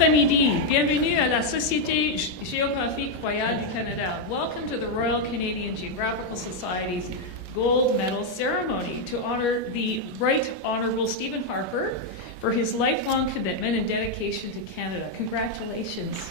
après-midi. Bienvenue à la Société géographique royale du Canada. Welcome to the Royal Canadian Geographical Society's Gold Medal Ceremony to honor the Right Honourable Stephen Harper for his lifelong commitment and dedication to Canada. Congratulations.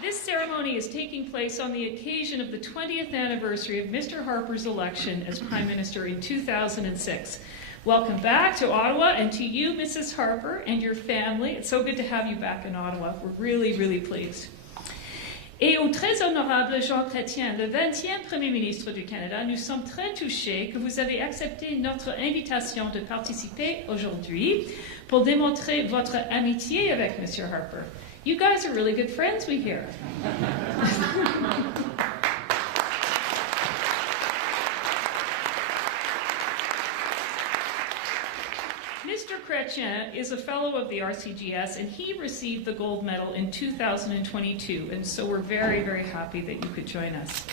This ceremony is taking place on the occasion of the 20th anniversary of Mr. Harper's election as Prime Minister in 2006. Welcome back to Ottawa, and to you, Mrs. Harper, and your family. It's so good to have you back in Ottawa. We're really, really pleased. Et au très honorable Jean Chrétien, le 20e Premier ministre du Canada, nous sommes très touchés que vous avez accepté notre invitation de participer aujourd'hui pour démontrer votre amitié avec Mr. Harper. You guys are really good friends, we hear. Mr. Chrétien is a fellow of the RCGS, and he received the gold medal in 2022, and so we're very, very happy that you could join us.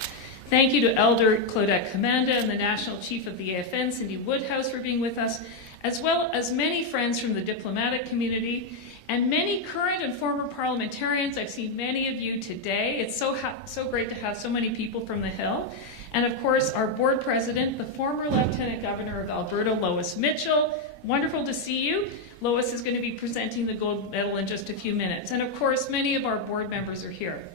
Thank you to Elder Claudette Commanda and the National Chief of the AFN, Cindy Woodhouse, for being with us, as well as many friends from the diplomatic community, and many current and former parliamentarians. I've seen many of you today. It's so great to have so many people from the Hill. And of course, our board president, the former Lieutenant Governor of Alberta, Lois Mitchell. Wonderful to see you. Lois is going to be presenting the gold medal in just a few minutes. And of course, many of our board members are here.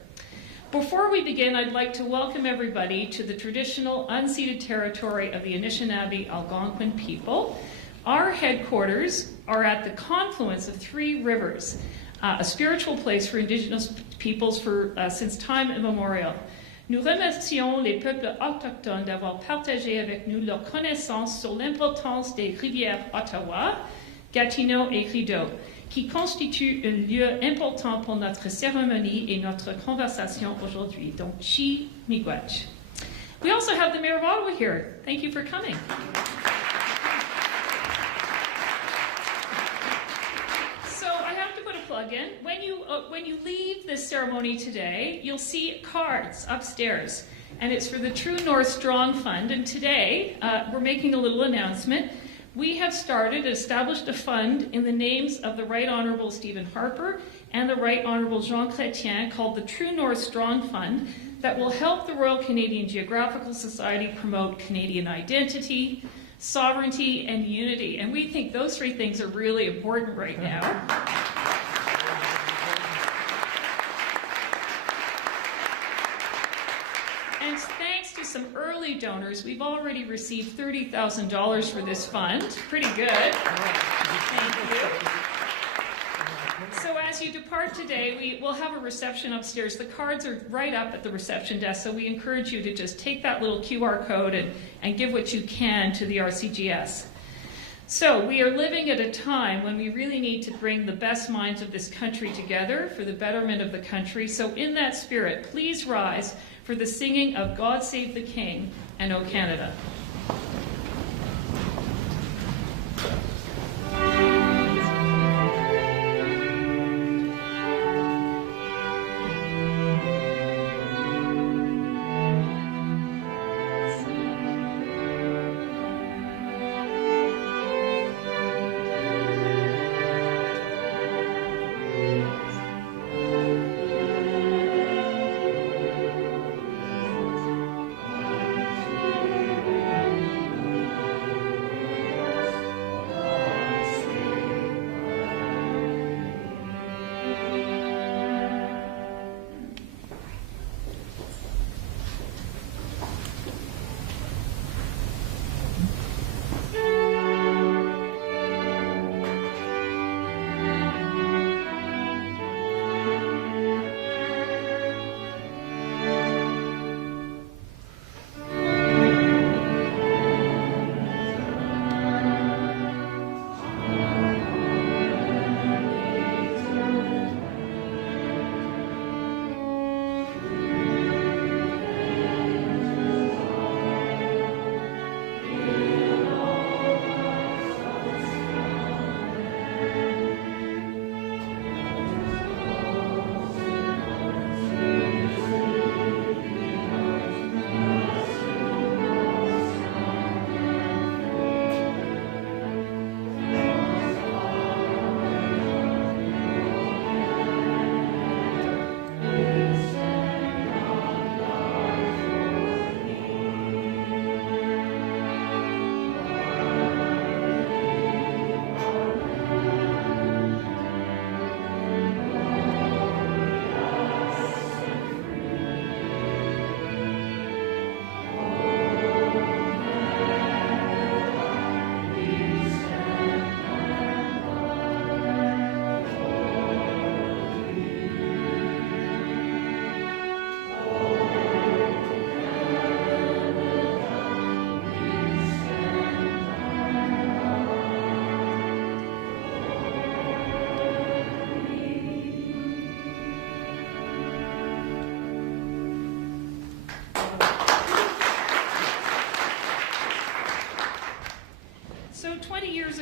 Before we begin, I'd like to welcome everybody to the traditional unceded territory of the Anishinaabe Algonquin people. Our headquarters are at the confluence of three rivers, a spiritual place for Indigenous peoples since time immemorial. Nous remercions les peuples autochtones d'avoir partagé avec nous leur connaissance sur l'importance des rivières Ottawa, Gatineau et Rideau, qui constituent un lieu important pour notre cérémonie et notre conversation aujourd'hui. Donc, chi miigwech. We also have the Mayor of Ottawa here. Thank you for coming. Again, when you leave this ceremony today, you'll see cards upstairs, and it's for the True North Strong Fund. And today, we're making a little announcement. We have established a fund in the names of the Right Honourable Stephen Harper and the Right Honourable Jean Chrétien called the True North Strong Fund that will help the Royal Canadian Geographical Society promote Canadian identity, sovereignty, and unity. And we think those three things are really important right now. And thanks to some early donors, we've already received $30,000 for this fund. Pretty good. Thank you. So as you depart today, we will have a reception upstairs. The cards are right up at the reception desk, so we encourage you to just take that little QR code and give what you can to the RCGS. So we are living at a time when we really need to bring the best minds of this country together for the betterment of the country. So in that spirit, please rise for the singing of God Save the King and O Canada.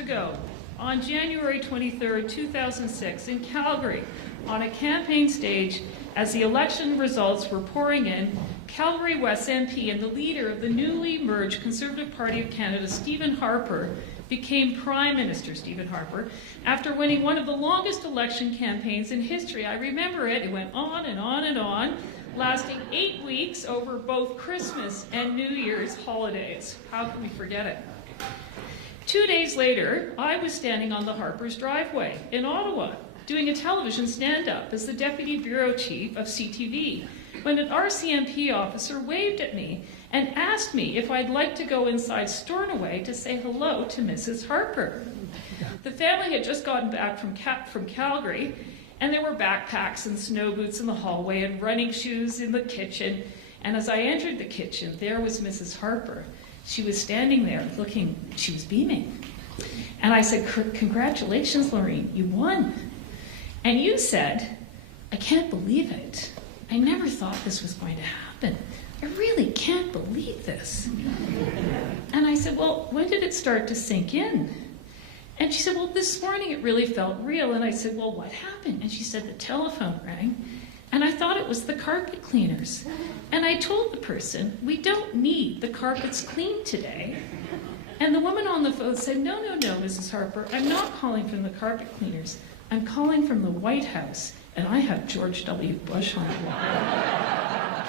ago, on January 23, 2006, in Calgary, on a campaign stage, as the election results were pouring in, Calgary West MP and the leader of the newly merged Conservative Party of Canada, Stephen Harper, became Prime Minister Stephen Harper after winning one of the longest election campaigns in history. I remember it. It went on and on and on, lasting 8 weeks over both Christmas and New Year's holidays. How can we forget it? 2 days later, I was standing on the Harper's driveway in Ottawa, doing a television stand-up as the Deputy Bureau Chief of CTV, when an RCMP officer waved at me and asked me if I'd like to go inside Stornoway to say hello to Mrs. Harper. The family had just gotten back from Calgary, and there were backpacks and snow boots in the hallway and running shoes in the kitchen. And as I entered the kitchen, there was Mrs. Harper. She was standing there looking, she was beaming. And I said, "Congratulations, Lorraine, you won." And you said, "I can't believe it. I never thought this was going to happen. I really can't believe this." And I said, "Well, when did it start to sink in?" And she said, "Well, this morning it really felt real." And I said, "Well, what happened?" And she said, "The telephone rang, and I thought it was the carpet cleaners. And I told the person, we don't need the carpets cleaned today." And the woman on the phone said, no, Mrs. Harper, I'm not calling from the carpet cleaners. I'm calling from the White House, and I have George W. Bush on the wall."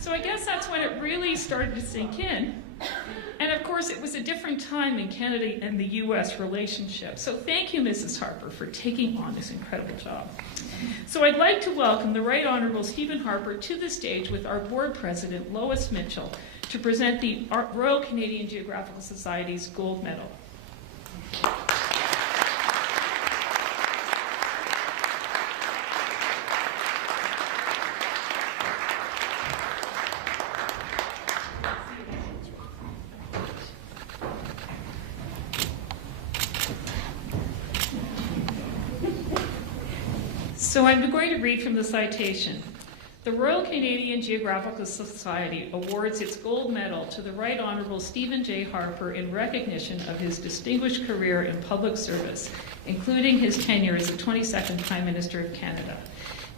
So I guess that's when it really started to sink in. And of course, it was a different time in Canada and the U.S. relationship. So thank you, Mrs. Harper, for taking on this incredible job. So I'd like to welcome the Right Honourable Stephen Harper to the stage with our board president, Lois Mitchell, to present the Royal Canadian Geographical Society's Gold Medal. So I'm going to read from the citation. The Royal Canadian Geographical Society awards its gold medal to the Right Honourable Stephen J. Harper in recognition of his distinguished career in public service, including his tenure as the 22nd Prime Minister of Canada.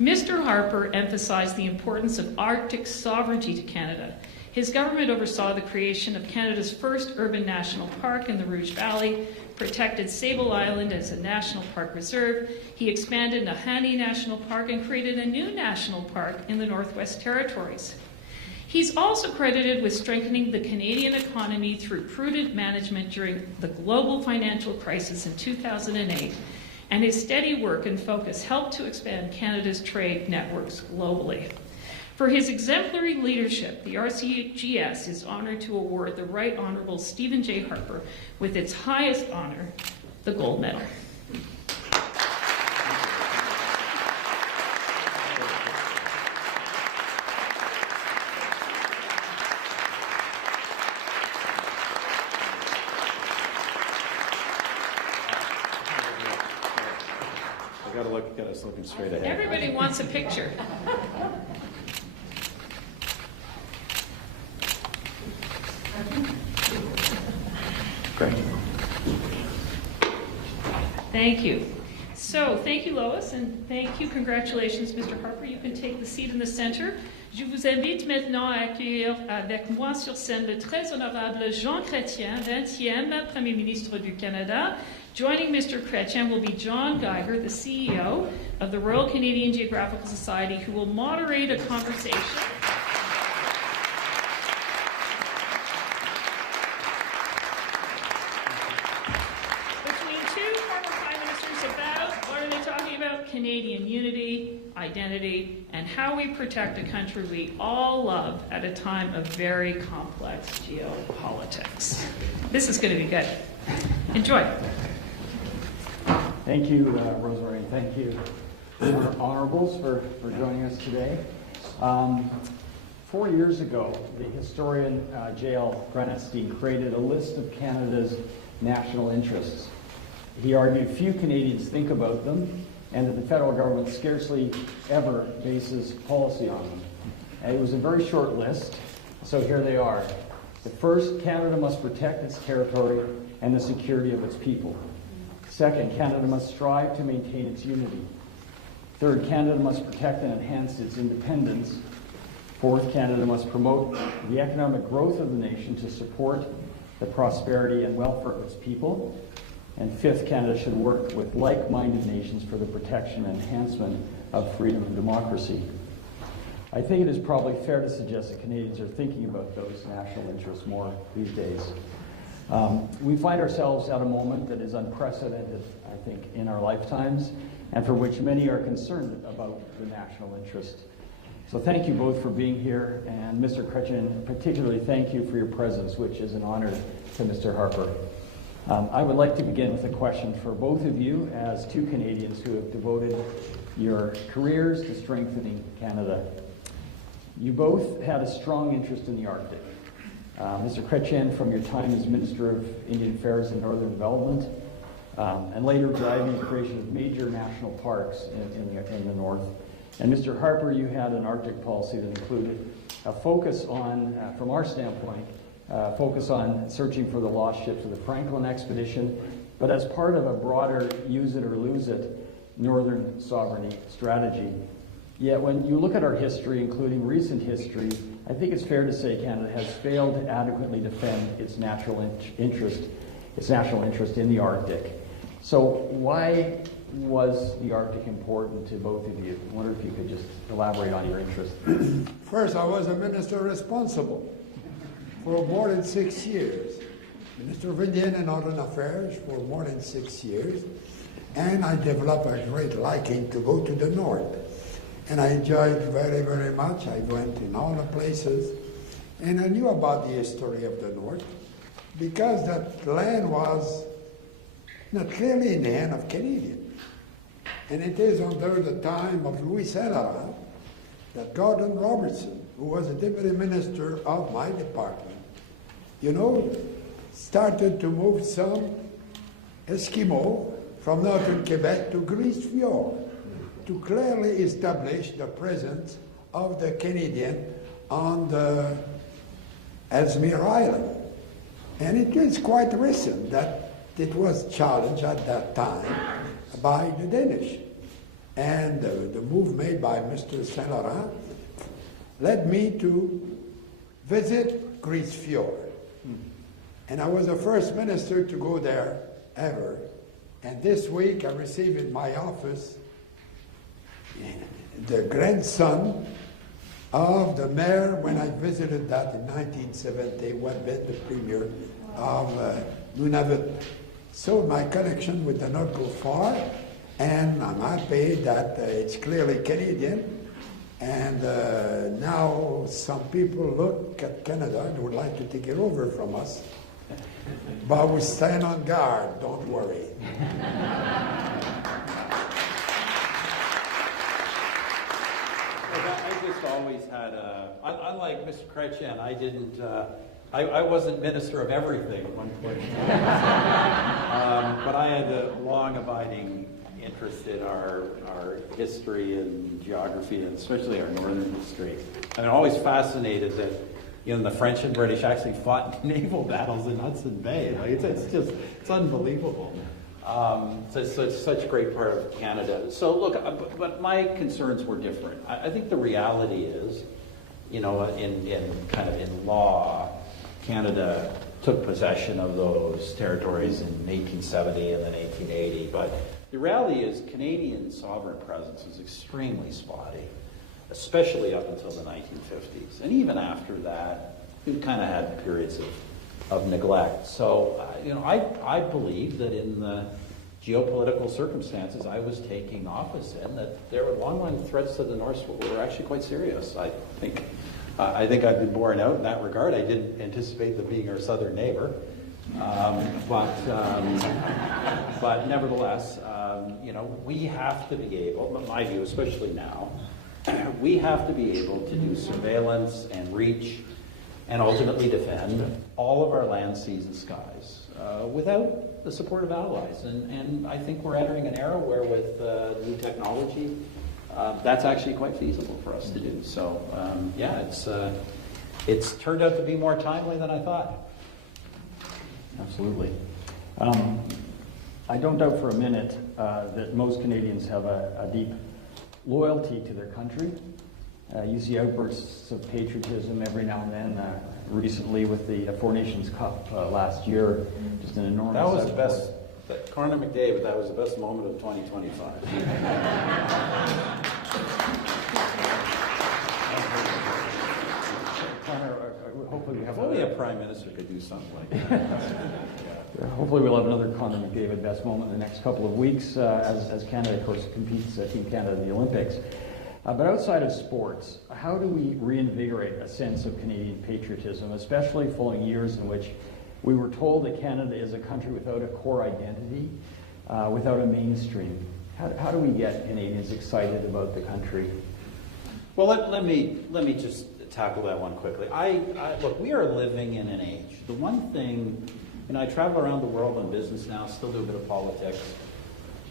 Mr. Harper emphasized the importance of Arctic sovereignty to Canada. His government oversaw the creation of Canada's first urban national park in the Rouge Valley, protected Sable Island as a national park reserve. He expanded Nahanni National Park and created a new national park in the Northwest Territories. He's also credited with strengthening the Canadian economy through prudent management during the global financial crisis in 2008, and his steady work and focus helped to expand Canada's trade networks globally. For his exemplary leadership, the RCGS is honored to award the Right Honourable Stephen J. Harper with its highest honour, the Gold Medal. I gotta look at us looking straight ahead. Everybody wants a picture. Great. Thank you. So, thank you, Lois, and thank you, congratulations, Mr. Harper. You can take the seat in the center. Je vous invite maintenant à accueillir avec moi sur scène le très honorable Jean Chrétien, 20e Premier Ministre du Canada. Joining Mr. Chrétien will be John Geiger, the CEO of the Royal Canadian Geographical Society, who will moderate a conversation Canadian unity, identity, and how we protect a country we all love at a time of very complex geopolitics. This is going to be good. Enjoy. Thank you, Rosemary, and thank you, honorables, for joining us today. 4 years ago, the historian J.L. Grenestein created a list of Canada's national interests. He argued few Canadians think about them, and that the federal government scarcely ever bases policy on them. And it was a very short list, so here they are. The first, Canada must protect its territory and the security of its people. Second, Canada must strive to maintain its unity. Third, Canada must protect and enhance its independence. Fourth, Canada must promote the economic growth of the nation to support the prosperity and welfare of its people. And fifth, Canada should work with like-minded nations for the protection and enhancement of freedom and democracy. I think it is probably fair to suggest that Canadians are thinking about those national interests more these days. We find ourselves at a moment that is unprecedented, I think, in our lifetimes, and for which many are concerned about the national interest. So thank you both for being here, and Mr. Chrétien, particularly thank you for your presence, which is an honor to Mr. Harper. I would like to begin with a question for both of you as two Canadians who have devoted your careers to strengthening Canada. You both had a strong interest in the Arctic. Mr. Chrétien, from your time as Minister of Indian Affairs and Northern Development, and later driving the creation of major national parks in the north. And Mr. Harper, you had an Arctic policy that included a focus on, from our standpoint, focus on searching for the lost ships of the Franklin expedition, but as part of a broader use it or lose it northern sovereignty strategy. Yet when you look at our history, including recent history, I think it's fair to say Canada has failed to adequately defend its national interest in the Arctic. So why was the Arctic important to both of you? I wonder if you could just elaborate on your interest. First, I was a minister responsible for more than 6 years. Minister of Indian and Northern Affairs for more than 6 years. And I developed a great liking to go to the north. And I enjoyed very, very much. I went in all the places. And I knew about the history of the north because that land was not clearly in the hand of Canadians. And it is under the time of Louis Saint Laurent that Gordon Robertson, who was the deputy minister of my department, started to move some Eskimo from northern Quebec to Grise Fjord to clearly establish the presence of the Canadian on the Ellesmere Island. And it is quite recent that it was challenged at that time by the Danish. And the move made by Mr. Saint Laurent led me to visit Grise Fjord. And I was the first minister to go there ever. And this week I received in my office the grandson of the mayor when I visited that in 1970, who had been the premier of Nunavut. So my connection with the North go far, and I'm happy that it's clearly Canadian. And now some people look at Canada and would like to take it over from us. But we stand on guard, don't worry. I just always had unlike Mr. Chrétien, I wasn't minister of everything at one point. But I had a long abiding interest in our history and geography, and especially our northern history. I'm always fascinated that the French and British actually fought naval battles in Hudson Bay. It's unbelievable. So it's such a great part of Canada. So look, but my concerns were different. I think the reality is, in law, Canada took possession of those territories in 1870 and then 1880. But the reality is Canadian sovereign presence is extremely spotty, especially up until the 1950s. And even after that, we've kind of had periods of neglect. So, I believe that in the geopolitical circumstances I was taking office in, that there were long-line threats to the north were actually quite serious. I think I've been borne out in that regard. I didn't anticipate them being our southern neighbor. But nevertheless, we have to be able, in my view, especially now, we have to be able to do surveillance and reach and ultimately defend all of our land, seas, and skies without the support of allies. And I think we're entering an era where with new technology, that's actually quite feasible for us to do. So, it's turned out to be more timely than I thought. Absolutely. I don't doubt for a minute that most Canadians have a deep loyalty to their country. You see outbursts of patriotism every now and then. Recently with the Four Nations Cup last year, just an enormous... That was the best, Connor McDavid, that was the best moment of 2025. Hopefully we have If only a prime minister could do something like that. Hopefully we'll have another Connor McDavid best moment in the next couple of weeks as Canada, of course, competes, Team Canada in the Olympics. But outside of sports, how do we reinvigorate a sense of Canadian patriotism, especially following years in which we were told that Canada is a country without a core identity, without a mainstream? How do we get Canadians excited about the country? Well, let me just tackle that one quickly. Look, we are living in an age. The one thing, I travel around the world on business now, still do a bit of politics.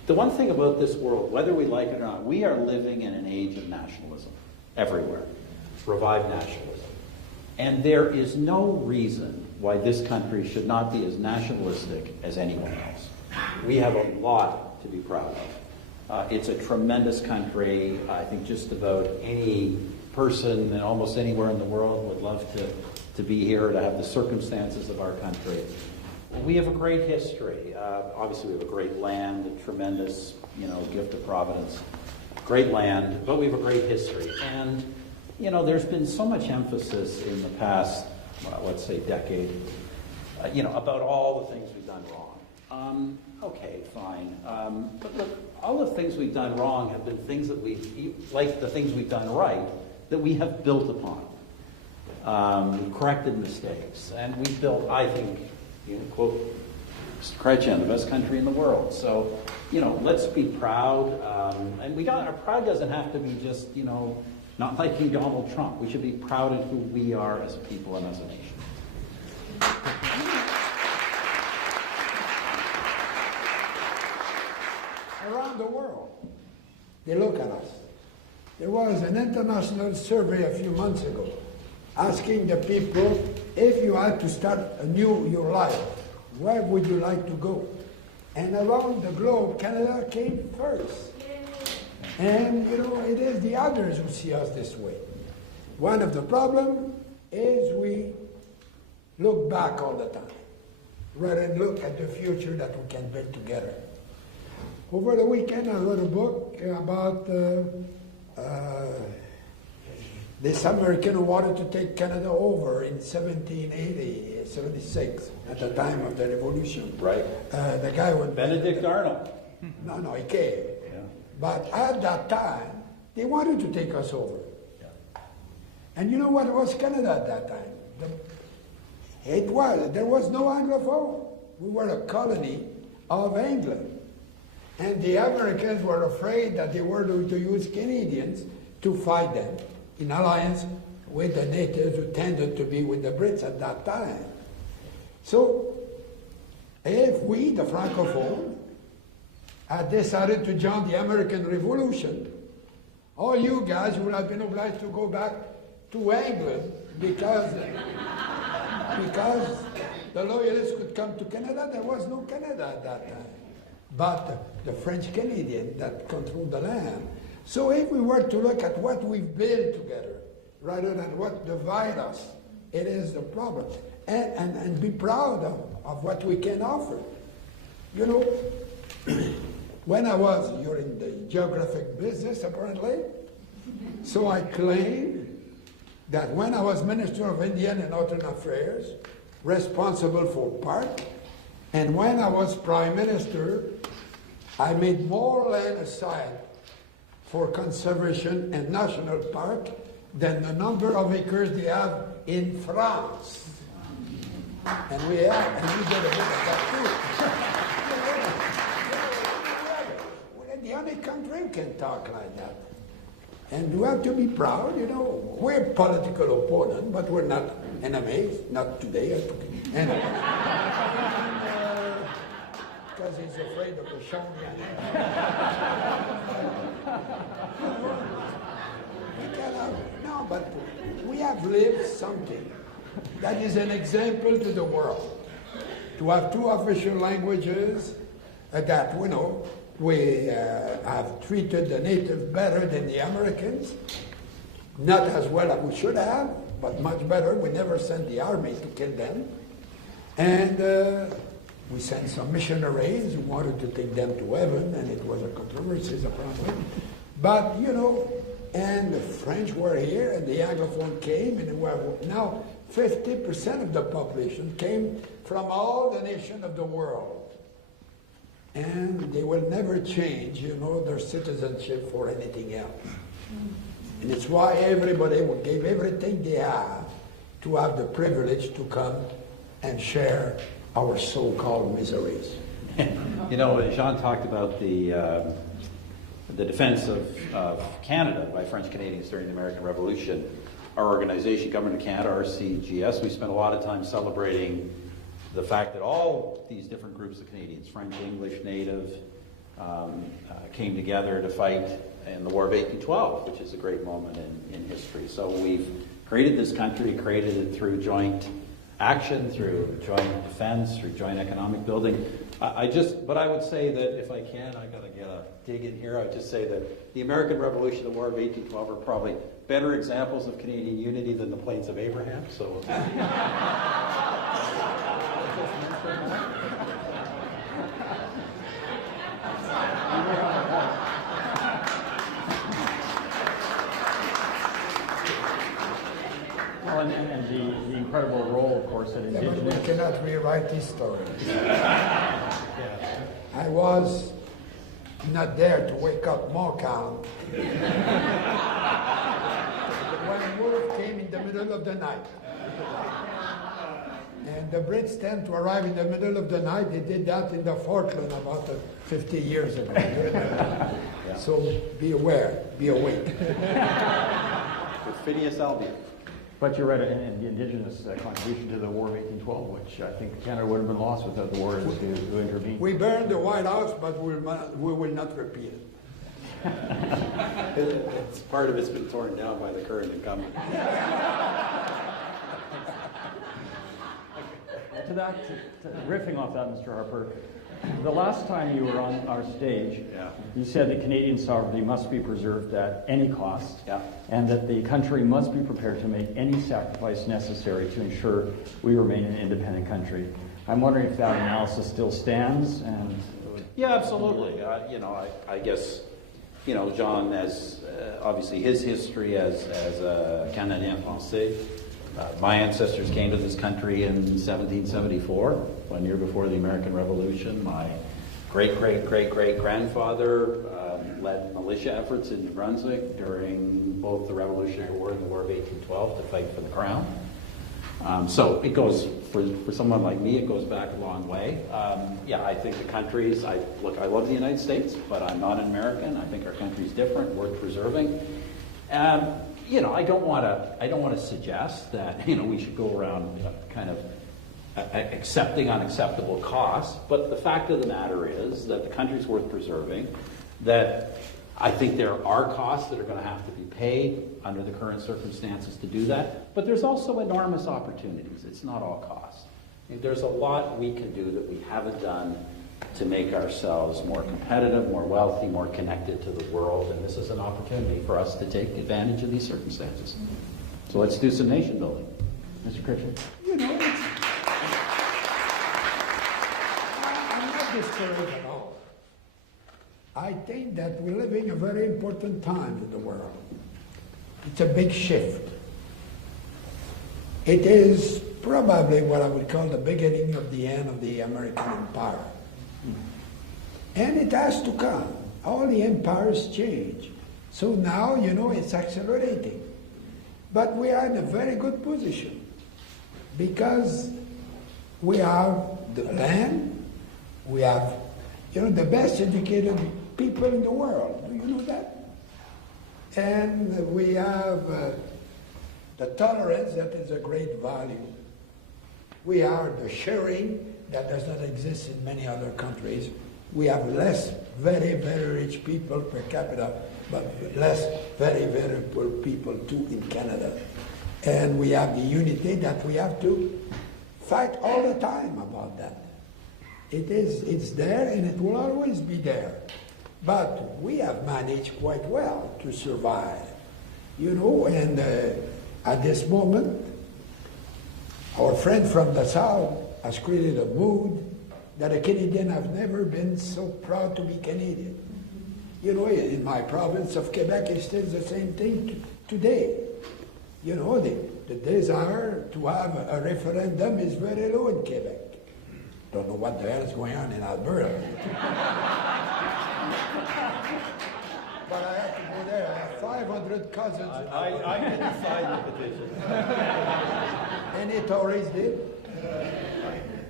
The one thing about this world, whether we like it or not, we are living in an age of nationalism everywhere. Revived nationalism. And there is no reason why this country should not be as nationalistic as anyone else. We have a lot to be proud of. It's a tremendous country. I think just about any person almost anywhere in the world would love to be here, to have the circumstances of our country. We have a great history. Obviously, we have a great land, a tremendous, gift of Providence. Great land, but we have a great history. And, there's been so much emphasis in the past, let's say, decade, about all the things we've done wrong. Okay, fine. But look, all the things we've done wrong have been things that like the things we've done right, that we have built upon, corrected mistakes. And we've built, I think, quote, Mr. Chrétien, the best country in the world. So, let's be proud. And our pride doesn't have to be just, not liking Donald Trump. We should be proud of who we are as a people and as a nation. Around the world, they look at us. There was an international survey a few months ago asking the people, if you had to start your life, where would you like to go? And around the globe, Canada came first. And, it is the others who see us this way. One of the problems is we look back all the time, rather than look at the future that we can build together. Over the weekend, I wrote a book about this American who wanted to take Canada over in 1780, 76, at the time of the Revolution. Right. The guy went... Benedict Arnold. No, he came. Yeah. But at that time, they wanted to take us over. Yeah. And you know what was Canada at that time? There was no Anglophone. We were a colony of England. And the Americans were afraid that they were going to use Canadians to fight them in alliance with the natives who tended to be with the Brits at that time. So, if we, the Francophone, had decided to join the American Revolution, all you guys would have been obliged to go back to England because the loyalists could come to Canada. There was no Canada at that time, but the French Canadian that controlled the land. So if we were to look at what we've built together, rather than what divides us, it is the problem. And be proud of what we can offer. When you're in the geographic business apparently, so I claimed that when I was Minister of Indian and Northern Affairs, responsible for park, and when I was Prime Minister, I made more land aside for conservation and national park than the number of acres they have in France. And we did a bit of that too. We're the only country who can talk like that. And we have to be proud, We're political opponents, but we're not enemies, not today. Because he's afraid of the show. No, but we have lived something that is an example to the world. To have two official languages that, you know, we have treated the natives better than the Americans. Not as well as we should have, but much better. We never sent the army to kill them. And we sent some missionaries who wanted to take them to heaven, and it was a controversy, apparently. But, you know, and the French were here, and the Anglophone came, and now 50% of the population came from all the nations of the world. And they will never change, you know, their citizenship for anything else. And it's why everybody gave everything they have to have the privilege to come and share our so-called miseries. You know, Jean talked about the defense of Canada by French Canadians during the American Revolution. Our organization, Government of Canada, RCGS, we spent a lot of time celebrating the fact that all these different groups of Canadians, French, English, Native, came together to fight in the War of 1812, which is a great moment in history. So we've created this country, created it through joint action, through joint defense, through joint economic building. But I would say that if I can, I gotta get a dig in here. I would just say that the American Revolution, the War of 1812, are probably better examples of Canadian unity than the Plains of Abraham. So. Well, and the incredible role, of course, that Yeah, but Indigenous... we cannot rewrite history. I was not there to wake up Montcalm when Wolfe came in the middle of the night. And the Brits tend to arrive in the middle of the night. They did that in the Falkland about 50 years ago. Yeah. So be aware, be awake. With Phineas Albion. But you're right, and the Indigenous contribution to the War of 1812, which I think Canada would have been lost without the war to intervene. We burned the White House, but we will not repeat it. It's part of it's been torn down by the current incumbent. Riffing off that, Mr. Harper, the last time you were on our stage, you said that Canadian sovereignty must be preserved at any cost, and that the country must be prepared to make any sacrifice necessary to ensure we remain an independent country. I'm wondering if that analysis still stands. And yeah, absolutely. I guess, Jean has obviously his history as a Canadien Français. My ancestors came to this country in 1774, 1 year before the American Revolution. My great-great-great-great-grandfather led militia efforts in New Brunswick during both the Revolutionary War and the War of 1812 to fight for the crown. So it goes, for someone like me, it goes back a long way. I think the countries, I love the United States, but I'm not an American. I think our country's different, worth preserving. I don't want to suggest that we should go around kind of accepting unacceptable costs. But the fact of the matter is that the country's worth preserving. That I think there are costs that are going to have to be paid under the current circumstances to do that. But there's also enormous opportunities. It's not all costs. There's a lot we can do that we haven't done to make ourselves more competitive, more wealthy, more connected to the world, and this is an opportunity for us to take advantage of these circumstances. So let's do some nation building. Mr. Chrétien? I'm not discouraged at all. I think that we're living a very important time in the world. It's a big shift. It is probably what I would call the beginning of the end of the American empire. And it has to come. All the empires change. So now, it's accelerating. But we are in a very good position because we have the land, we have, the best educated people in the world. Do you know that? And we have the tolerance that is a great value. We have the sharing that does not exist in many other countries. We have less very, very rich people per capita but less very, very poor people too in Canada. And we have the unity that we have to fight all the time about that. It's there and it will always be there. But we have managed quite well to survive, and at this moment, our friend from the South has created a mood that a Canadian have never been so proud to be Canadian. In my province of Quebec, it's still the same thing today. The desire to have a referendum is very low in Quebec. Don't know what the hell is going on in Alberta. But I have to go there. I have 500 cousins. I can sign the petition. Any Tories did?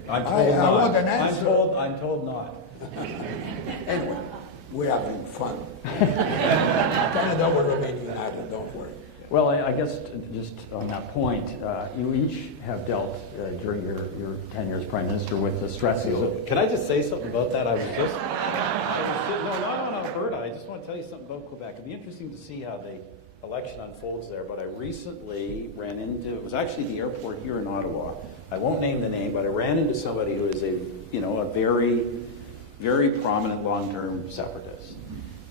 I'm told I not. want an answer. I'm told not. Anyway, we're having fun. Canada will remain united, don't worry. Well, I guess just on that point, you each have dealt during your tenure as Prime Minister with the stresses of... Can I just say something about that? I was no, not on Alberta. I just want to tell you something about Quebec. It'd be interesting to see how the election unfolds there, but I recently ran into, it was actually the airport here in Ottawa. I won't name the name, but I ran into somebody who is a very, very prominent long-term separatist.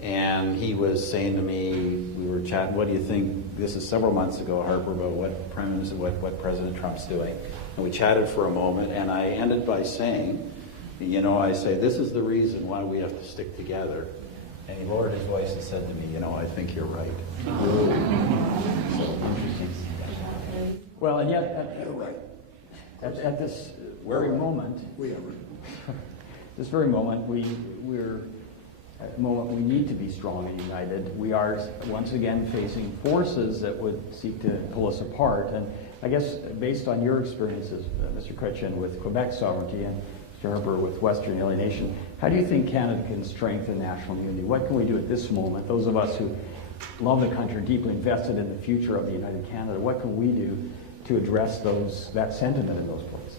And he was saying to me, we were chatting, what do you think, this is several months ago, Harper, about what Prime Minister, what President Trump's doing. And we chatted for a moment, and I ended by saying, I say, this is the reason why we have to stick together. And he lowered his voice and said to me, I think you're right. Well, and yet, You're right. at this very moment, We are right. this very moment, we're at the moment we need to be strong and united. We are once again facing forces that would seek to pull us apart. And I guess based on your experiences, Mr. Chrétien, with Quebec sovereignty and Mr. Harper with Western alienation, how do you think Canada can strengthen national unity? What can we do at this moment? Those of us who love the country, deeply invested in the future of the United Canada, what can we do to address that sentiment in those places?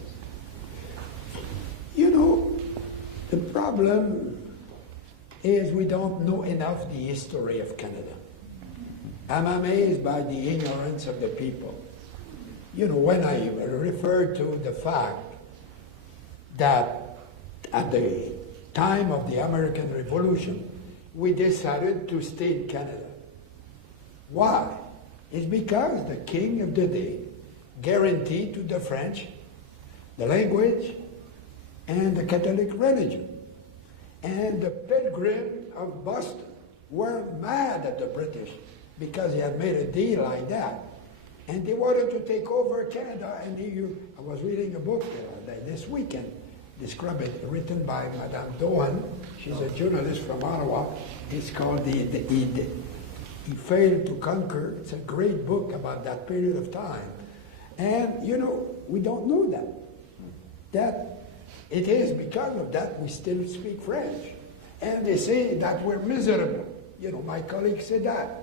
The problem is we don't know enough the history of Canada. I'm amazed by the ignorance of the people. When I refer to the fact that at the time of the American Revolution, we decided to stay in Canada. Why? It's because the king of the day guaranteed to the French the language and the Catholic religion. And the pilgrims of Boston were mad at the British because he had made a deal like that. And they wanted to take over Canada. And I was reading a book this weekend, written by Madame Dohan. She's a journalist from Ottawa. It's called He Failed to Conquer. It's a great book about that period of time. And, we don't know that. That it is because of that we still speak French. And they say that we're miserable. My colleague said that.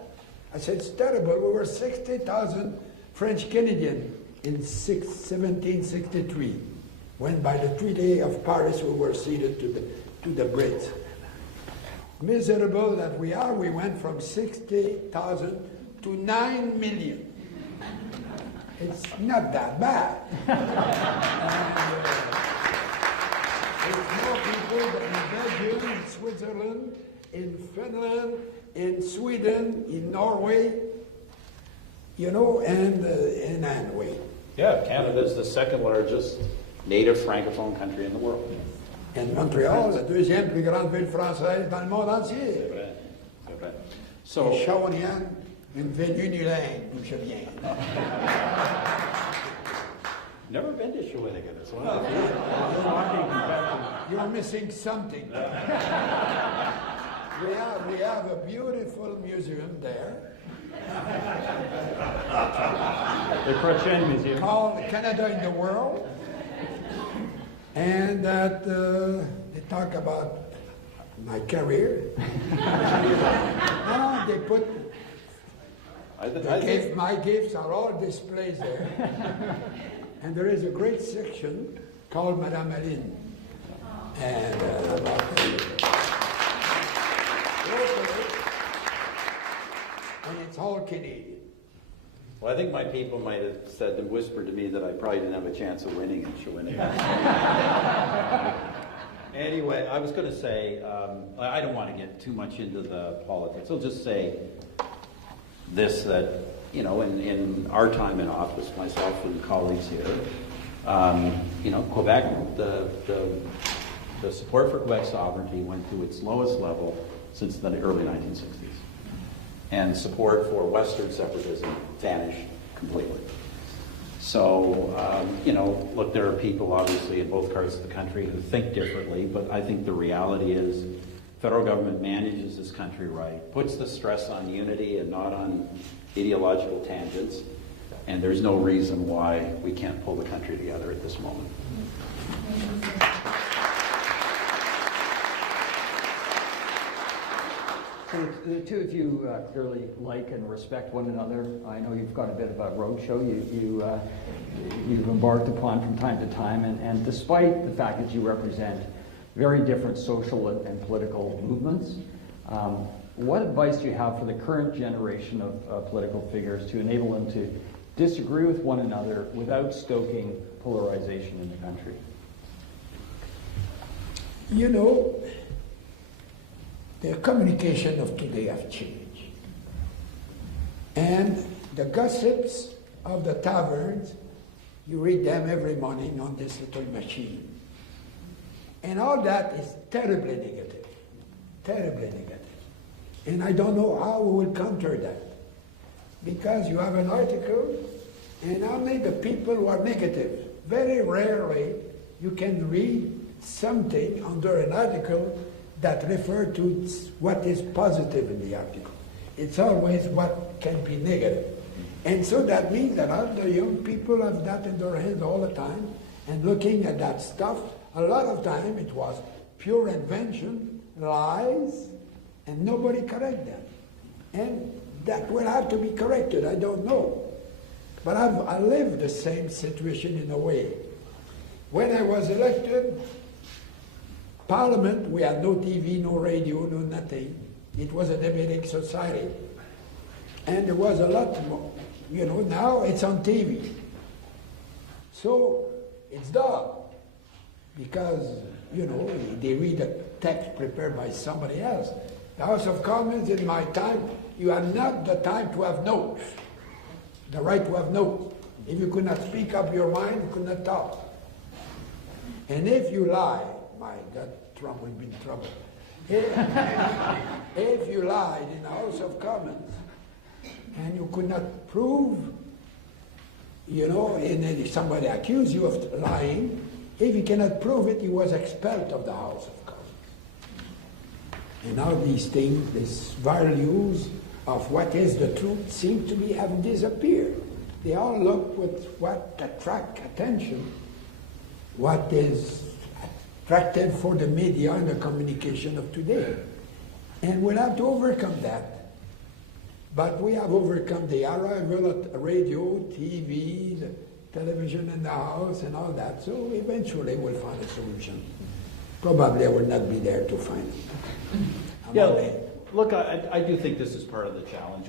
I said, it's terrible. We were 60,000 French Canadians in 1763, when by the Treaty of Paris we were ceded to the Brits. Miserable that we are, we went from 60,000 to 9 million. It's not that bad. There's more people than in Belgium, in Switzerland, in Finland, in Sweden, in Norway, and anyway. Yeah, Canada is the second largest native francophone country in the world. And Montréal, la deuxième plus grande ville française dans le monde entier. C'est vrai. C'est vrai. So, Shawinigan, une ville unilingue, d'où je viens. Never been to Shawinigan. It's one of the You're missing something. We have a beautiful museum there. The Chrétien Museum. Called Canada in the World. And that they talk about my career. They put my gifts are all displayed there. And there is a great section called Madame Aline. And it's all Canadian. Well, I think my people might have said and whispered to me that I probably didn't have a chance of winning in Shawinigan. Anyway, I was going to say, I don't want to get too much into the politics. I'll just say this, that, you know, in our time in office, myself and colleagues here, you know, Quebec, the support for Quebec sovereignty went to its lowest level since the early 1960s. And support for Western separatism vanished completely. So, you know, look, there are people obviously in both parts of the country who think differently, but I think the reality is federal government manages this country right, puts the stress on unity and not on ideological tangents, and there's no reason why we can't pull the country together at this moment. So the two of you clearly like and respect one another. I know you've got a bit of a roadshow you've embarked upon from time to time, and despite the fact that you represent very different social and political movements, what advice do you have for the current generation of political figures to enable them to disagree with one another without stoking polarization in the country? You know, the communication of today have changed. And the gossips of the taverns, you read them every morning on this little machine. And all that is terribly negative, terribly negative. And I don't know how we will counter that. Because you have an article, and only the people who are negative. Very rarely you can read something under an article that refer to what is positive in the article. It's always what can be negative. And so that means that all the young people have that in their hands all the time, and looking at that stuff, a lot of time it was pure invention, lies, and nobody correct them. And that will have to be corrected, I don't know. But I lived the same situation in a way. When I was elected, Parliament, we had no TV, no radio, no nothing. It was a debating society. And there was a lot more. You know, now it's on TV. So it's dull. Because, you know, they read a text prepared by somebody else. The House of Commons, in my time, you had not the time to have notes. The right to have notes. If you could not speak up your mind, you could not talk. And if you lie, my God, Trump will be in trouble. If you lied in the House of Commons and you could not prove, you know, and then if somebody accused you of lying, if you cannot prove it, you was expelled of the House of Commons. And now these things, these values of what is the truth seem to be have disappeared. They all look with what attract attention, what is attractive for the media and the communication of today. And we'll have to overcome that. But we have overcome the arrival of radio, TV, the television in the house and all that. So eventually we'll find a solution. Probably I will not be there to find it. Yeah, look, I do think this is part of the challenge.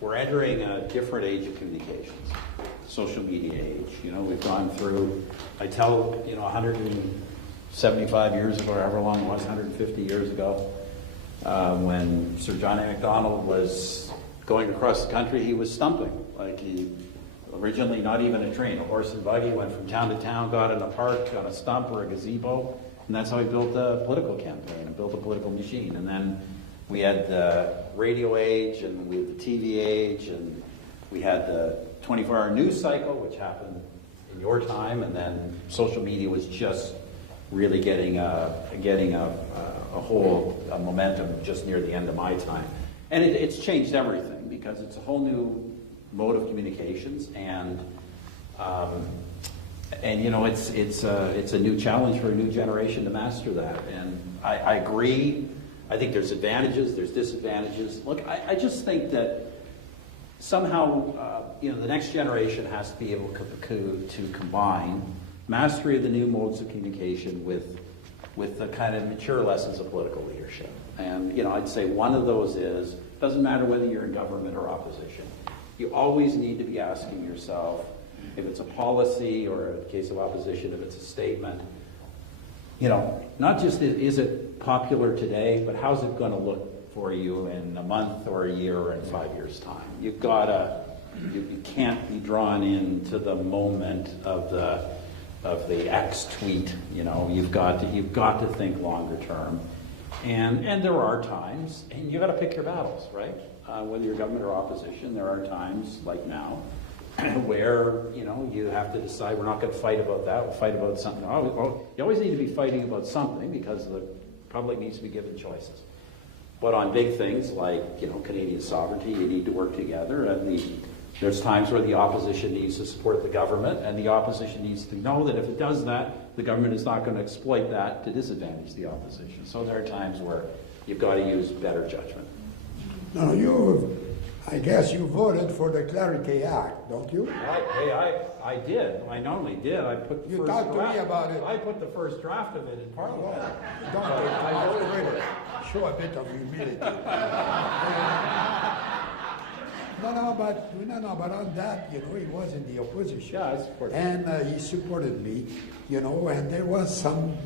We're entering a different age of communications, social media age. You know, we've gone through, I tell, you know, 175 years ago, however long it was, 150 years ago, when Sir John A. Macdonald was going across the country, he was stumping. Like, he originally not even a train, a horse and buggy, went from town to town, got in a park, got a stump or a gazebo, and that's how he built a political campaign and built a political machine. And then we had the radio age, and we had the TV age, and we had the 24-hour news cycle, which happened in your time, and then social media was just really getting a whole momentum just near the end of my time. And it's changed everything, because it's a whole new mode of communications, and you know, it's a new challenge for a new generation to master that. And I agree. I think there's advantages, there's disadvantages. Look, I just think that somehow, you know, the next generation has to be able to combine mastery of the new modes of communication with the kind of mature lessons of political leadership. And, you know, I'd say one of those is Doesn't matter whether you're in government or opposition. You always need to be asking yourself, if it's a policy, or in the case of opposition, if it's a statement, you know, not just is it popular today, but how's it going to look for you in a month or a year or in 5 years' time? You've got to, you can't be drawn into the moment of the X tweet. You know, you've got to think longer term, and there are times, and you got to pick your battles, right? Whether you're government or opposition, there are times like now where, you know, you have to decide, we're not going to fight about that, we'll fight about something. You always need to be fighting about something because the public needs to be given choices. But on big things like, you know, Canadian sovereignty, you need to work together, and there's times where the opposition needs to support the government, and the opposition needs to know that if it does that, the government is not going to exploit that to disadvantage the opposition. So there are times where you've got to use better judgment. No, I guess you voted for the Clarity Act, don't you? I did. I not only did, I put the You first talked to draft. me about it. I put the first draft of it in Parliament. I voted for it. Show a bit of humility. But on that, you know, he was in the opposition. Yeah, I support it. And he supported me, you know, and there was some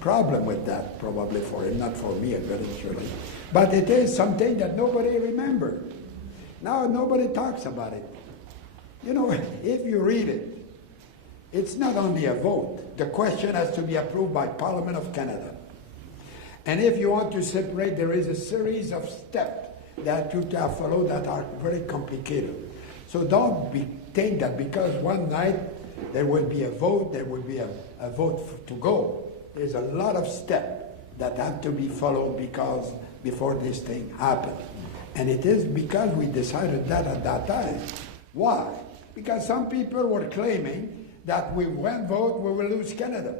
problem with that, probably for him, not for me, eventually. But it is something that nobody remembered. Now nobody talks about it. You know, if you read it, it's not only a vote. The question has to be approved by Parliament of Canada. And if you want to separate, there is a series of steps that you have followed that are very complicated. So don't think that because one night there will be a vote, there will be a vote to go. There's a lot of steps that have to be followed before this thing happens. And it is because we decided that at that time. Why? Because some people were claiming that with one vote we will lose Canada.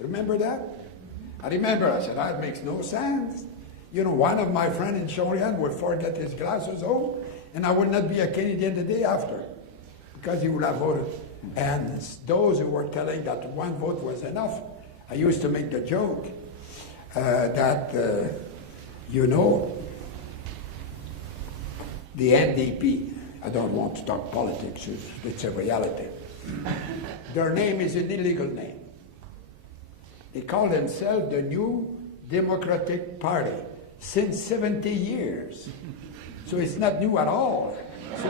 Remember that? I remember, I said, that makes no sense. You know, one of my friends in Chorian would forget his glasses home, and I would not be a Canadian the day after, because he would have voted. And those who were telling that one vote was enough, I used to make the joke that, you know, the NDP, I don't want to talk politics, it's a reality. Their name is an illegal name. They call themselves the New Democratic Party since 70 years. So it's not new at all. So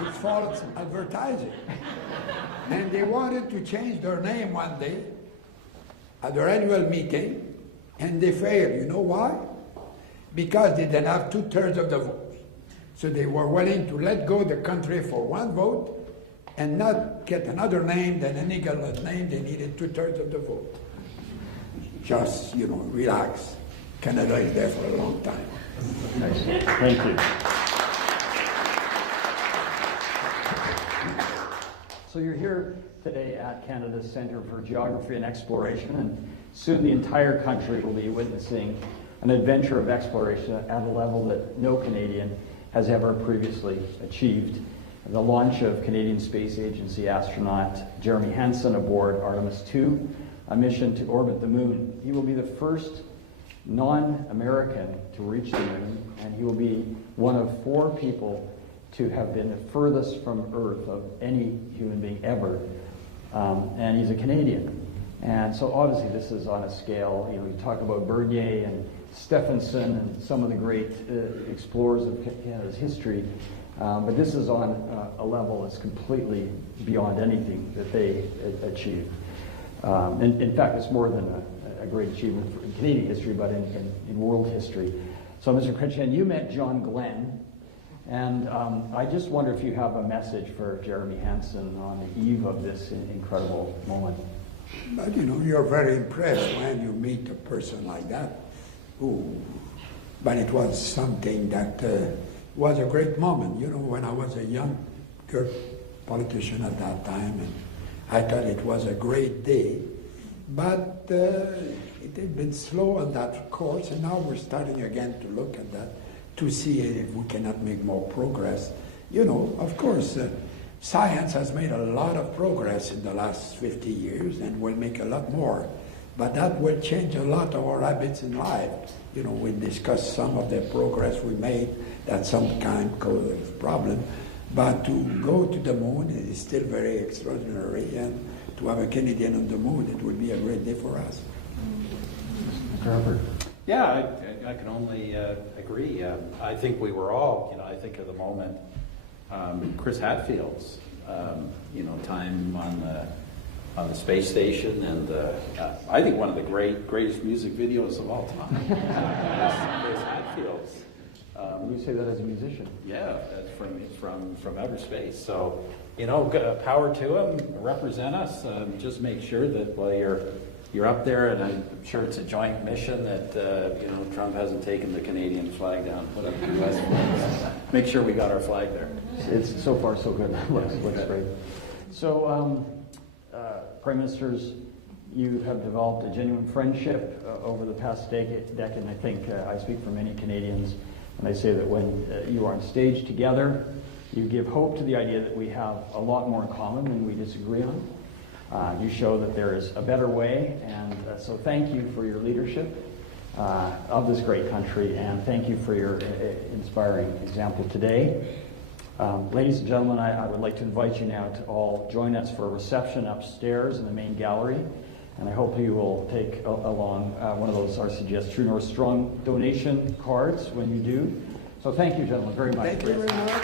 it's false advertising. And they wanted to change their name one day at their annual meeting, and they failed. You know why? Because they didn't have 2/3 of the vote. So they were willing to let go the country for one vote and not get another name than an illegal name. They needed 2/3 of the vote. Just, you know, relax. Canada is there for a long time. Nice. Thank you. So you're here today at Canada's Centre for Geography and Exploration, and soon the entire country will be witnessing an adventure of exploration at a level that no Canadian has ever previously achieved. The launch of Canadian Space Agency astronaut Jeremy Hansen aboard Artemis II, a mission to orbit the moon. He will be the first non-American to reach the moon, and he will be one of 4 people to have been the furthest from Earth of any human being ever. And he's a Canadian. And so obviously this is on a scale, you know, you talk about Bernier and Stephenson and some of the great explorers of Canada's history, but this is on a level that's completely beyond anything that they achieved. And in fact, it's more than a great achievement in Canadian history, but in world history. So, Mr. Chrétien, you met John Glenn, and I just wonder if you have a message for Jeremy Hansen on the eve of this incredible moment. But you know, you're very impressed when you meet a person like that. Ooh. But it was something that was a great moment. You know, when I was a young politician at that time, and I thought it was a great day. But it had been slow on that course, and now we're starting again to look at that to see if we cannot make more progress. You know, of course, science has made a lot of progress in the last 50 years and will make a lot more. but that will change a lot of our habits in life. You know, we discussed some of the progress we made that some kind cause problem, but to go to the moon is still very extraordinary, and to have a Canadian on the moon, it would be a great day for us. Harper. Yeah, I can only agree. I think we were all, I think of the moment, Chris Hadfield's, time on the space station, and I think one of the greatest music videos of all time. Chris Hadfield's. You say that as a musician. Yeah, that's from Everspace. So, power to him. Represent us. Just make sure that while you're up there, and I'm sure it's a joint mission that Trump hasn't taken the Canadian flag down. Put up the US flag. Make sure we got our flag there. It's so far so good. looks great. So, Prime Ministers, you have developed a genuine friendship over the past decade, and I think I speak for many Canadians when I say that when you are on stage together, you give hope to the idea that we have a lot more in common than we disagree on. You show that there is a better way, and so thank you for your leadership of this great country, and thank you for your inspiring example today. Ladies and gentlemen, I would like to invite you now to all join us for a reception upstairs in the main gallery, and I hope you will take along one of those RCGS True North Strong donation cards when you do. So thank you, gentlemen, very much. Thank you very much.